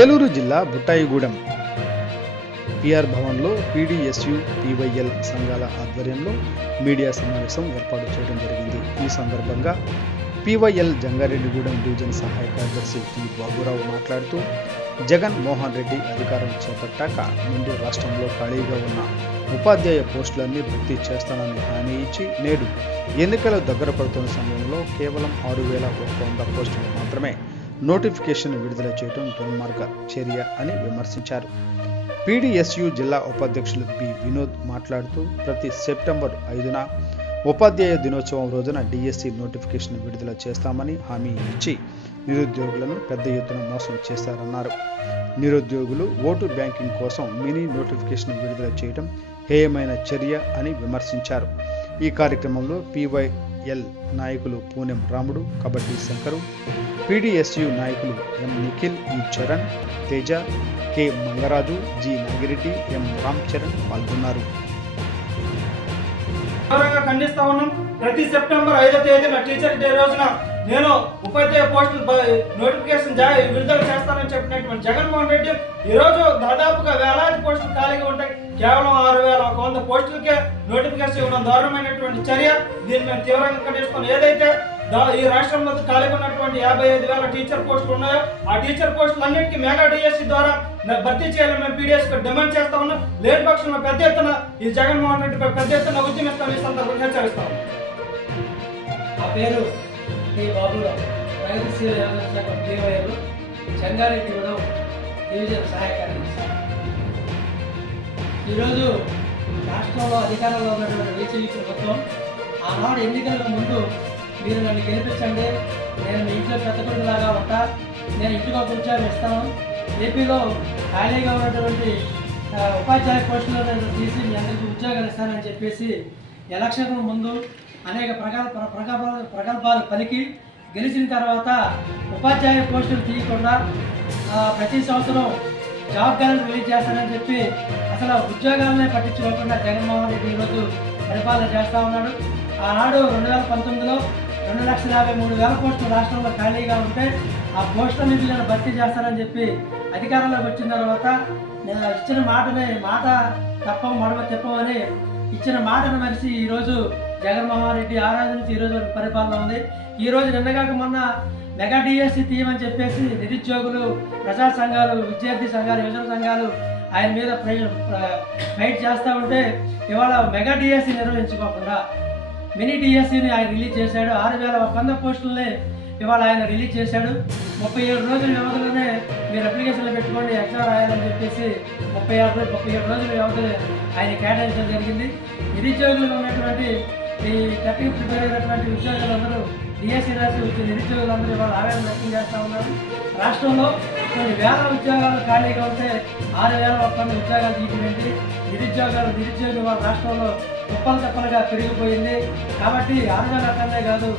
ఏలూరు జిల్లా బుట్టాయిగూడెం పిఆర్ భవన్లో PDSU PYL సంఘాల ఆధ్వర్యంలో మీడియా సమావేశం ఏర్పాటు చేయడం జరిగింది. ఈ సందర్భంగా పీవైఎల్ జంగారెడ్డిగూడెం డివిజన్ సహాయ కార్యదర్శి టి బాబురావు మాట్లాడుతూ జగన్ మోహన్ రెడ్డి అధికారం చేపట్టాక ముందు రాష్ట్రంలో ఖాళీగా ఉన్న ఉపాధ్యాయ పోస్టులన్నీ భర్తీ చేస్తానని హామీ ఇచ్చి నేడు ఎన్నికలు దగ్గర పడుతున్న సమయంలో కేవలం 6,100 పోస్టులు మాత్రమే నోటిఫికేషన్ విడుదల చేయడం దుర్మార్గ చర్య అని విమర్శించారు. పీడీఎస్యు జిల్లా ఉపాధ్యక్షులు బి వినోద్ మాట్లాడుతూ ప్రతి సెప్టెంబర్ 5న ఉపాధ్యాయ దినోత్సవం రోజున డిఎస్సి నోటిఫికేషన్ విడుదల చేస్తామని హామీ ఇచ్చి నిరుద్యోగులను పెద్ద ఎత్తున మోసం చేశారన్నారు. నిరుద్యోగులు ఓటు బ్యాంకింగ్ కోసం మినీ నోటిఫికేషన్ విడుదల చేయడం హేయమైన చర్య అని విమర్శించారు. ఈ కార్యక్రమంలో పీవైఎల్ నాయకులు పూనెం రాముడు, కబడ్డీ శంకరు, పీడీఎస్యు నాయకులు ఎం నిఖిల్, ఈ చరణ్, తేజ, కె మంగరాజు, జి నాగిరెడ్డి, ఎం రామ్ చరణ్ పాల్గొన్నారు. ఖండిస్తా ఉన్నాం. ప్రతి సెప్టెంబర్ 5వ తేదీన టీచర్ డే రోజున నేను ఉపాధ్యాయ పోస్టులు నోటిఫికేషన్ విడుదల చేస్తానని చెప్పినటువంటి జగన్మోహన్ రెడ్డి ఈరోజు దాదాపుగా వేలాది పోస్టులు ఖాళీగా ఉంటాయి. కేవలం 6,100 పోస్టులకే నోటిఫికేషన్ ఇవ్వడం దారుణమైనటువంటి చర్య. దీన్ని మేము తీవ్రంగా ఖండిస్తున్నాం. ఏదైతే ఈ రాష్ట్రంలో ఖాళీగా ఉన్నటువంటి 55,000 టీచర్ పోస్టులు ఉన్నాయో ఆ టీచర్ పోస్టులన్నిటికీ మెగా డిఎస్సి ద్వారా భర్తీ చేయాలని మేము పీడీఎస్ డిమాండ్ చేస్తా ఉన్నాం. లేని పక్షంలో పెద్ద ఎత్తున ఈ జగన్మోహన్ రెడ్డిపై పెద్ద ఎత్తున ఉద్యమిస్తాం. ఈ సందర్భంగా హెచ్చరిస్తాం. ఆ పేరు టి బాబురావు, ప్రగతిశీల యోజన శాఖ పీవైఎల్ జంగారెడ్డిగూడెం డివిజన్ సహాయ కార్యదర్శి. ఈరోజు రాష్ట్రంలో అధికారంలో ఉన్నటువంటి వైసీపీ ప్రభుత్వం ఆనాడు ఎన్నికలకు ముందు మీరు నన్ను గెలిపించండి, నేను మీ ఇంట్లో పెద్ద కొడుకులాగా ఉంటా, నేను ఇంటికి ఉద్యోగం ఇస్తాను, ఏపీలో ఖాళీగా ఉన్నటువంటి ఉపాధ్యాయ పోస్టులను నేను తీసి మీ అందరికీ ఉద్యోగాలు ఇస్తానని చెప్పేసి ఎలక్షన్ ముందు అనేక ప్రగల్భాలు పలికి గెలిచిన తర్వాత ఉపాధ్యాయ పోస్టులు తీయకుండా ప్రతి సంవత్సరం జాబ్ క్యాలెండర్ రిలీజ్ చేస్తానని చెప్పి అసలు ఉద్యోగాలనే పట్టించుకోకుండా జగన్మోహన్ రెడ్డి ఈరోజు పరిపాలన చేస్తూ ఉన్నాడు. ఆనాడు 2019లో 2,53,000 పోస్టులు రాష్ట్రంలో ఖాళీగా ఉంటే ఆ పోస్టుల నిధులను భర్తీ చేస్తానని చెప్పి అధికారంలోకి వచ్చిన తర్వాత ఇచ్చిన మాట తప్పం మడమ తెప్పమని ఇచ్చిన మాటను మరిచి ఈరోజు జగన్మోహన్ రెడ్డి ఆరాధన నుంచి ఈరోజు పరిపాలన ఉంది. ఈరోజు నిన్నగాక మొన్న మెగా డిఎస్సి తీయమని చెప్పేసి నిరుద్యోగులు, ప్రజా సంఘాలు, విద్యార్థి సంఘాలు, యువజన సంఘాలు ఆయన మీద ఫైట్ చేస్తూ ఉంటే ఇవాళ మెగా డిఎస్సి నిర్వహించుకోకుండా మినీ డిఎస్సిని ఆయన రిలీజ్ చేశాడు. 6,100 పోస్టులని ఇవాళ ఆయన రిలీజ్ చేశాడు. 37 రోజుల వ్యవధిలోనే మీరు అప్లికేషన్లు పెట్టుకోండి, ఎగ్జామ్ రాయాలని చెప్పేసి 37 రోజుల వ్యవధిలో ఆయన కేటాయించడం జరిగింది. నిరుద్యోగులుగా ఉన్నటువంటి ఈ టెక్నిక్ ప్రిపేర్ అయినటువంటి ఉద్యోగులందరూ డిఎస్సి రాసి వచ్చే నిరుద్యోగులందరూ ఇవాళ ఆవేదన వ్యక్తం చేస్తూ ఉన్నారు. రాష్ట్రంలో కొన్ని వేల ఉద్యోగాలు ఖాళీగా ఉంటే 6,100 ఉద్యోగాలు తీపినండి. నిరుద్యోగులు వాళ్ళ రాష్ట్రంలో కుప్పలు తప్పలుగా పెరిగిపోయింది. కాబట్టి 6,100 కాదు,